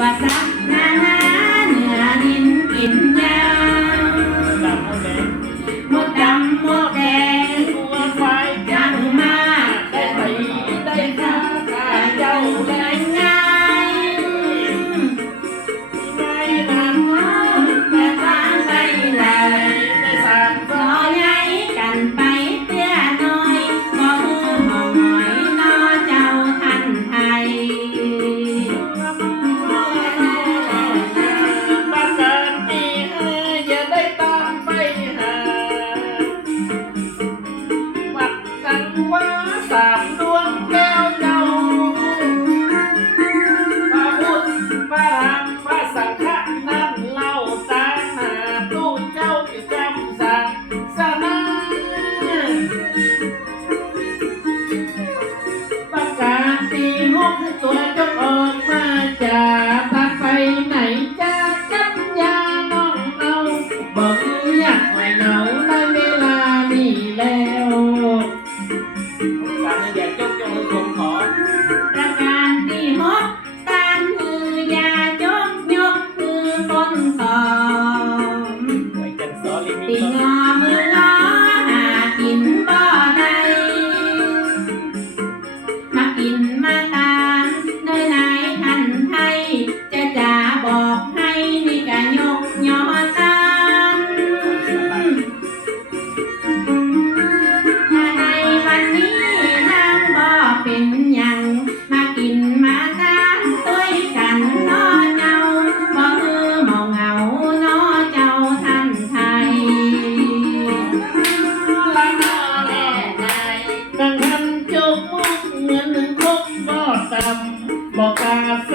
ว่ารักนะ สังนั่นเล่าสาหนาตู้เจ้าจะจำสาสนาประกาศตีห้องตัวจงออกมาจากไปไหนจะกับยาน้องเอาบอกอยากไม่เหาในเวลานี้แล้วการเดียกจงจงคขอ Ah. บอกกาส